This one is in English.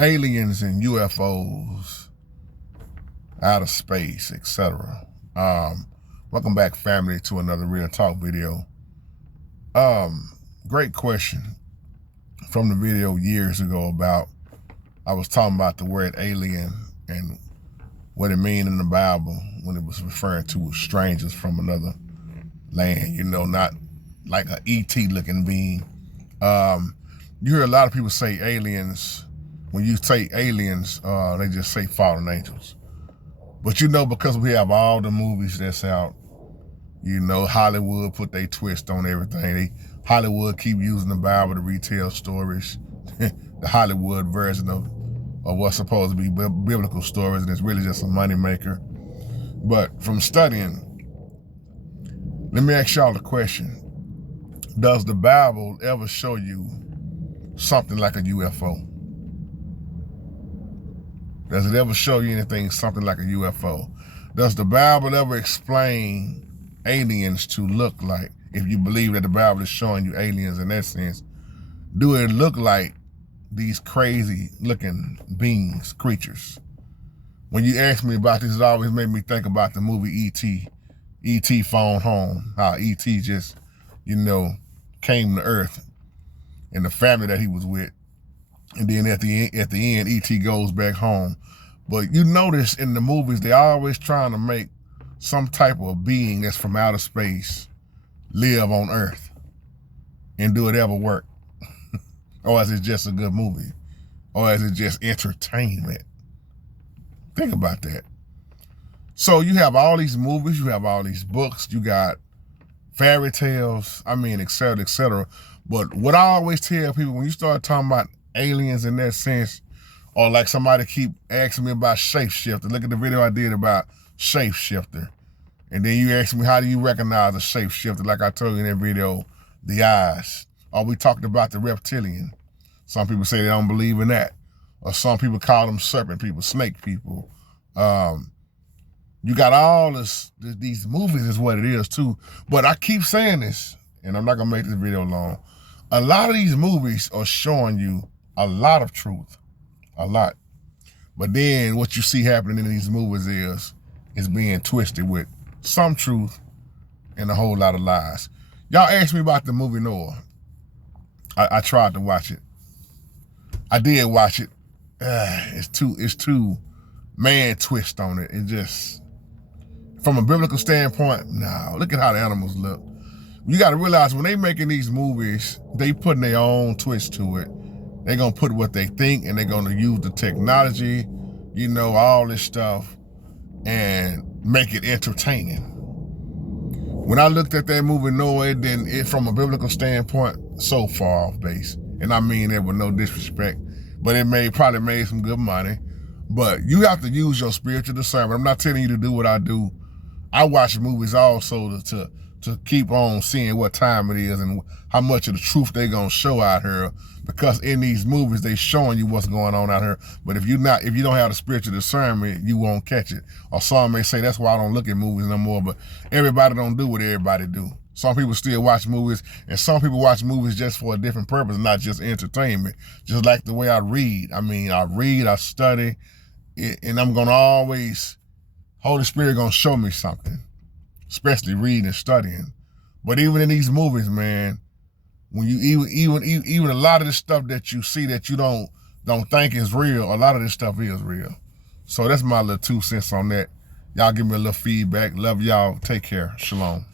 aliens and UFOs, outer space, etc. Welcome back, family, to another Real Talk video. Great question from the video years ago about, I was talking about the word alien and what it means in the Bible when it was referring to strangers from another land, you know, not like an ET looking being. You hear a lot of people say aliens. When you say aliens, they just say fallen angels. But you know, because we have all the movies that's out, you know, Hollywood put their twist on everything. Hollywood keep using the Bible to retell stories, the Hollywood version of what's supposed to be biblical stories, and it's really just a money maker. But from studying, let me ask y'all the question. Does the Bible ever show you something like a UFO? Does it ever show you anything something like a UFO? Does the Bible ever explain aliens to look like? If you believe that the Bible is showing you aliens in that sense, do it look like these crazy looking beings, creatures? When you ask me about this, it always made me think about the movie E.T. E.T. Phone Home, how E.T. just, you know, came to Earth and the family that he was with. And then at the end, E.T. goes back home. But you notice in the movies, they're always trying to make some type of being that's from outer space live on Earth. And do it ever work? Or is it just a good movie? Or is it just entertainment? Think about that. So you have all these movies, you have all these books, you got fairy tales, I mean, et cetera, et cetera. But what I always tell people, when you start talking about aliens in that sense, or like somebody keep asking me about shapeshifter, look at the video I did about shapeshifter. And then you ask me, how do you recognize a shapeshifter? Like I told you in that video, the eyes. Or we talked about the reptilian. Some people say they don't believe in that. Or some people call them serpent people, snake people. You got all these movies is what it is too. But I keep saying this, and I'm not gonna make this video long. A lot of these movies are showing you a lot of truth, a lot. But then what you see happening in these movies is being twisted with some truth and a whole lot of lies. Y'all asked me about the movie Noah. I tried to watch it. I did watch it. It's too man twist on it. It just, from a biblical standpoint, no. Look at how the animals look. You got to realize when they making these movies, they putting their own twist to it. They're going to put what they think, and they're going to use the technology, you know, all this stuff, and make it entertaining. When I looked at that movie Noah, it from a biblical standpoint, so far off base. And I mean it with no disrespect, but it probably made some good money. But you have to use your spiritual discernment. I'm not telling you to do what I do. I watch movies also to keep on seeing what time it is and how much of the truth they gonna show out here. Because in these movies, they showing you what's going on out here. But if you don't have the spiritual discernment, you won't catch it. Or some may say that's why I don't look at movies no more. But everybody don't do what everybody do. Some people still watch movies, and some people watch movies just for a different purpose, not just entertainment. Just like the way I read. I mean, I read, I study, and I'm gonna always, Holy Spirit gonna show me something, especially reading and studying. But even in these movies, man, when you even a lot of the stuff that you see that you don't think is real, a lot of this stuff is real. So that's my little 2 cents on that. Y'all give me a little feedback. Love y'all. Take care. Shalom.